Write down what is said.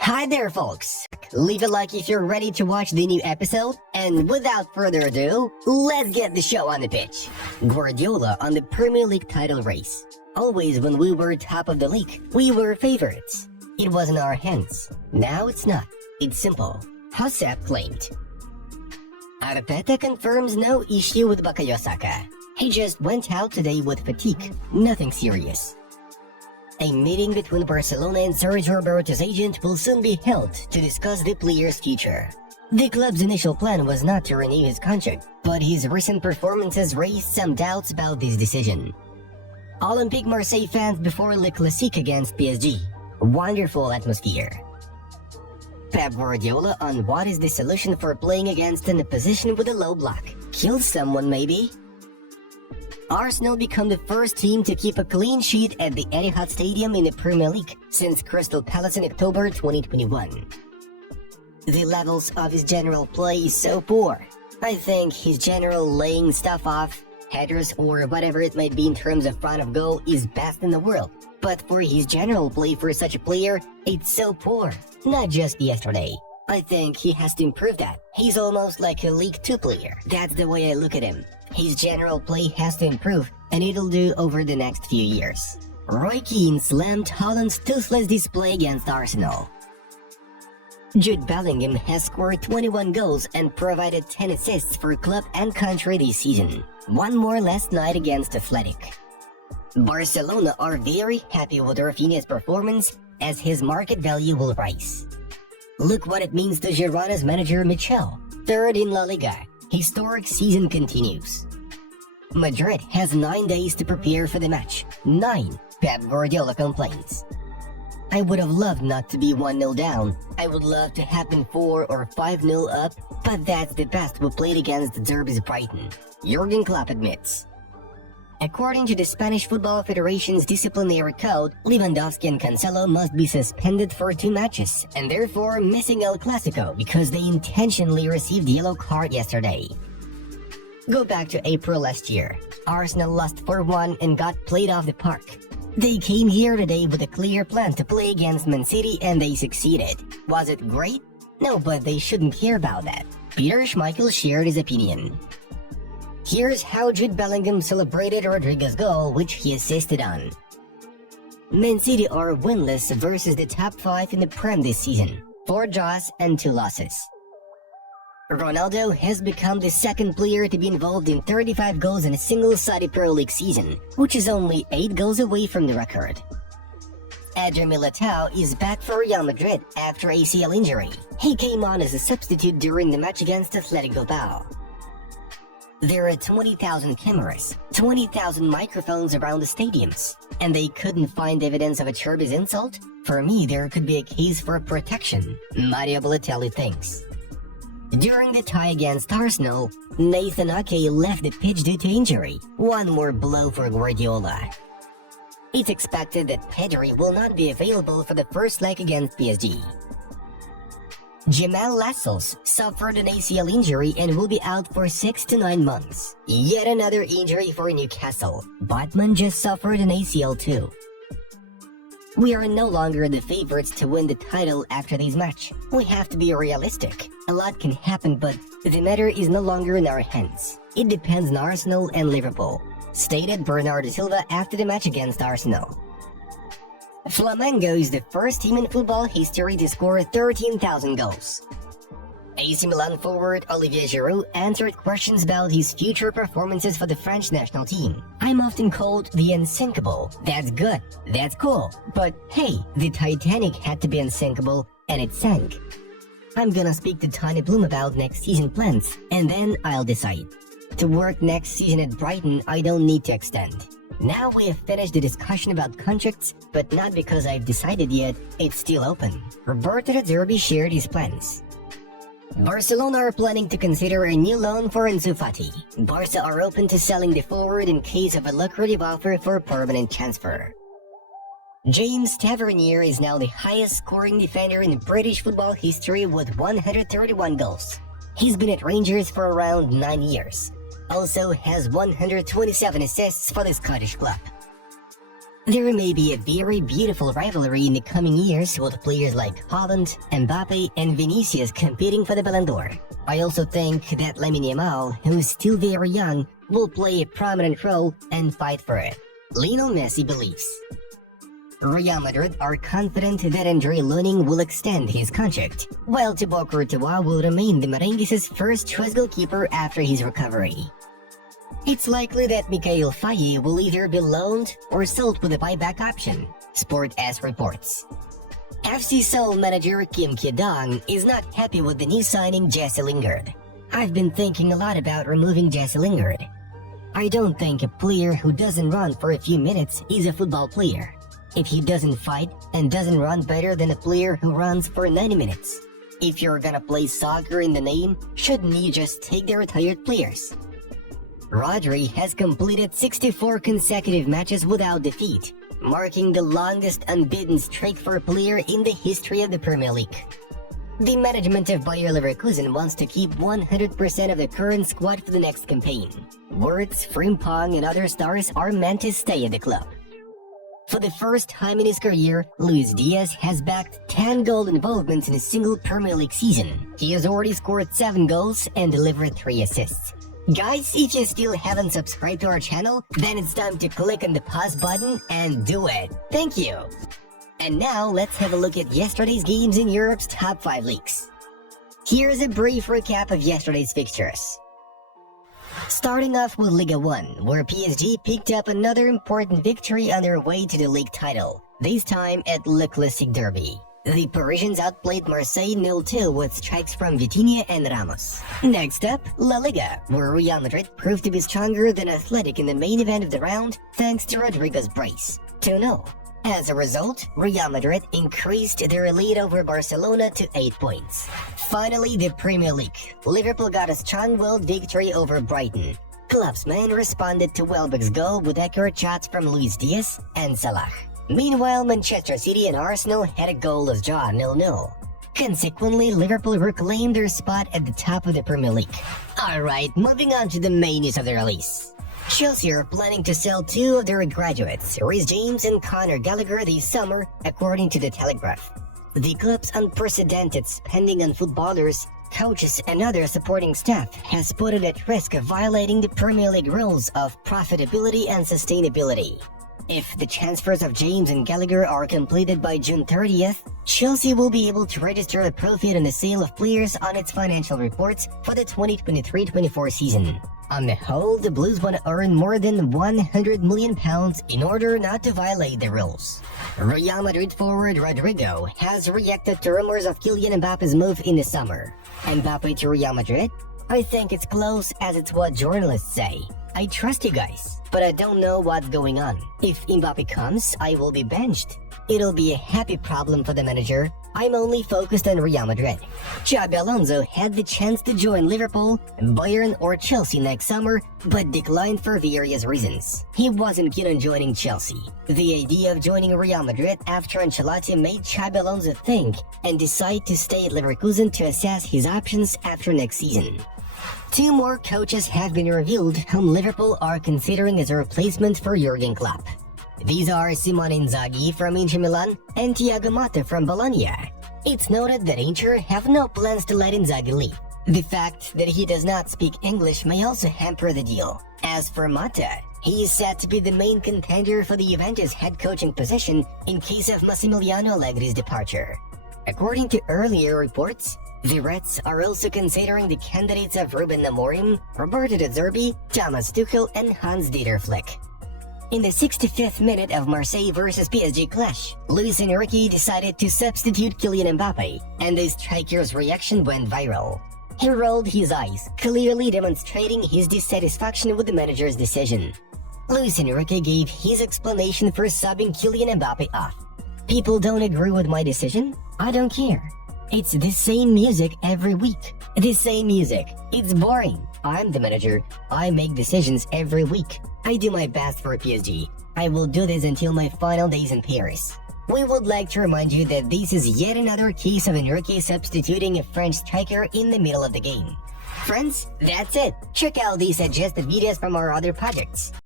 Hi there, folks! Leave a like if you're ready to watch the new episode, and without further ado, let's get the show on the pitch. Guardiola on the Premier League title race. Always when we were top of the league, we were favorites. It was in our hands. Now it's not. It's simple. Sepp claimed. Arteta confirms no issue with Bukayo Saka. He just went out today with fatigue. Nothing serious. A meeting between Barcelona and Sergio Roberto's agent will soon be held to discuss the player's future. The club's initial plan was not to renew his contract, but his recent performances raised some doubts about this decision. Olympique Marseille fans before Le Classique against PSG. Wonderful atmosphere. Pep Guardiola on what is the solution for playing against an opposition with a low block. Kill someone maybe? Arsenal become the first team to keep a clean sheet at the Etihad Stadium in the Premier League since Crystal Palace in October 2021. The levels of his general play is so poor. I think his general laying stuff off, headers or whatever it might be in terms of front of goal is best in the world. But for his general play for such a player, it's so poor. Not just yesterday. I think he has to improve that. He's almost like a League 2 player. That's the way I look at him. His general play has to improve, and it'll do over the next few years. Roy Keane slammed Haaland's toothless display against Arsenal. Jude Bellingham has scored 21 goals and provided 10 assists for club and country this season. One more last night against Athletic. Barcelona are very happy with Rafinha's performance as his market value will rise. Look what it means to Girona's manager Michel. Third in La Liga. Historic season continues. Madrid has 9 days to prepare for the match. 9, Pep Guardiola complains. I would have loved not to be 1-0 down. I would love to have been 4 or 5-0 up, but that's the best we played against the Derby's Brighton. Jurgen Klopp admits. According to the Spanish Football Federation's disciplinary code, Lewandowski and Cancelo must be suspended for 2 matches, and therefore missing El Clasico because they intentionally received the yellow card yesterday. Go back to April last year. Arsenal lost 4-1 and got played off the park. They came here today with a clear plan to play against Man City and they succeeded. Was it great? No, but they shouldn't care about that. Peter Schmeichel shared his opinion. Here's how Jude Bellingham celebrated Rodrigo's goal, which he assisted on. Man City are winless versus the top 5 in the Prem this season. 4 draws and 2 losses. Ronaldo has become the second player to be involved in 35 goals in a single-sided Pro League season, which is only 8 goals away from the record. Eder Militao is back for Real Madrid after ACL injury. He came on as a substitute during the match against Athletic Bilbao. There are 20,000 cameras, 20,000 microphones around the stadiums, and they couldn't find evidence of a Cherby's insult? For me, there could be a case for protection, Mario Balotelli thinks. During the tie against Arsenal, Nathan Ake left the pitch due to injury. One more blow for Guardiola. It's expected that Pedri will not be available for the first leg against PSG. Jamal Lascelles suffered an ACL injury and will be out for 6 to 9 months. Yet another injury for Newcastle. Botman just suffered an ACL too. We are no longer the favorites to win the title after this match. We have to be realistic. A lot can happen, but the matter is no longer in our hands. It depends on Arsenal and Liverpool, stated Bernardo Silva after the match against Arsenal. Flamengo is the first team in football history to score 13,000 goals. AC Milan forward Olivier Giroud answered questions about his future performances for the French national team. I'm often called the unsinkable. That's good. That's cool. But hey, the Titanic had to be unsinkable, and it sank. I'm gonna speak to Tony Bloom about next season plans, and then I'll decide. To work next season at Brighton, I don't need to extend. Now we have finished the discussion about contracts, but not because I've decided yet, it's still open. Roberto De Zerbi shared his plans. Barcelona are planning to consider a new loan for Ansu Fati. Barca are open to selling the forward in case of a lucrative offer for permanent transfer. James Tavernier is now the highest scoring defender in British football history with 131 goals. He's been at Rangers for around 9 years. Also has 127 assists for the Scottish club. There may be a very beautiful rivalry in the coming years with players like Haaland, Mbappe, and Vinicius competing for the Ballon d'Or. I also think that Lamine Yamal, who is still very young, will play a prominent role and fight for it. Lionel Messi believes. Real Madrid are confident that Andre Lunin will extend his contract, while Thibaut Courtois will remain the Merengues' first choice goalkeeper after his recovery. It's likely that Mikhail Faye will either be loaned or sold with a buyback option, Sport S reports. FC Seoul manager Kim Ki-dong is not happy with the new signing Jesse Lingard. I've been thinking a lot about removing Jesse Lingard. I don't think a player who doesn't run for a few minutes is a football player. If he doesn't fight and doesn't run better than a player who runs for 90 minutes. If you're gonna play soccer in the name, shouldn't you just take the retired players? Rodri has completed 64 consecutive matches without defeat, marking the longest unbeaten streak for a player in the history of the Premier League. The management of Bayer Leverkusen wants to keep 100% of the current squad for the next campaign. Wirtz, Frimpong, and other stars are meant to stay at the club. For the first time in his career, Luis Diaz has backed 10 goal involvements in a single Premier League season. He has already scored 7 goals and delivered 3 assists. Guys, if you still haven't subscribed to our channel, then it's time to click on the pause button and do it. Thank you! And now, let's have a look at yesterday's games in Europe's top 5 leagues. Here's a brief recap of yesterday's fixtures. Starting off with Ligue 1, where PSG picked up another important victory on their way to the league title, this time at Le Classique Derby. The Parisians outplayed Marseille 0-2 with strikes from Vitinha and Ramos. Next up, La Liga, where Real Madrid proved to be stronger than Athletic in the main event of the round thanks to Rodrigo's brace, 2-0. As a result, Real Madrid increased their lead over Barcelona to 8 points. Finally, the Premier League. Liverpool got a strong-willed victory over Brighton. Clubsmen responded to Welbeck's goal with accurate shots from Luis Diaz and Salah. Meanwhile, Manchester City and Arsenal had a goalless draw 0-0. Consequently, Liverpool reclaimed their spot at the top of the Premier League. Alright, moving on to the main news of the release. Chelsea are planning to sell 2 of their graduates, Reece James and Conor Gallagher, this summer, according to The Telegraph. The club's unprecedented spending on footballers, coaches, and other supporting staff has put it at risk of violating the Premier League rules of profitability and sustainability. If the transfers of James and Gallagher are completed by June 30th, Chelsea will be able to register a profit on the sale of players on its financial reports for the 2023-24 season. On the whole, the Blues want to earn more than £100 million in order not to violate the rules. Real Madrid forward Rodrigo has reacted to rumors of Kylian Mbappe's move in the summer. Mbappe to Real Madrid? I think it's close, as it's what journalists say. I trust you guys, but I don't know what's going on. If Mbappe comes, I will be benched. It'll be a happy problem for the manager. I'm only focused on Real Madrid. Xabi Alonso had the chance to join Liverpool, Bayern or Chelsea next summer, but declined for various reasons. He wasn't keen on joining Chelsea. The idea of joining Real Madrid after Ancelotti made Xabi Alonso think and decide to stay at Leverkusen to assess his options after next season. 2 more coaches have been revealed whom Liverpool are considering as a replacement for Jurgen Klopp. These are Simone Inzaghi from Inter Milan and Thiago Motta from Bologna. It's noted that Inter have no plans to let Inzaghi leave. The fact that he does not speak English may also hamper the deal. As for Motta, he is said to be the main contender for the Juventus head coaching position in case of Massimiliano Allegri's departure. According to earlier reports, the Reds are also considering the candidates of Ruben Amorim, Roberto De Zerbi, Thomas Tuchel, and Hans-Dieter Flick. In the 65th minute of Marseille vs PSG clash, Luis Enrique decided to substitute Kylian Mbappe, and the striker's reaction went viral. He rolled his eyes, clearly demonstrating his dissatisfaction with the manager's decision. Luis Enrique gave his explanation for subbing Kylian Mbappe off. People don't agree with my decision? I don't care. It's the same music every week. The same music. It's boring. I'm the manager. I make decisions every week. I do my best for PSG. I will do this until my final days in Paris. We would like to remind you that this is yet another case of Enrique substituting a French striker in the middle of the game. Friends, that's it. Check out these suggested videos from our other projects.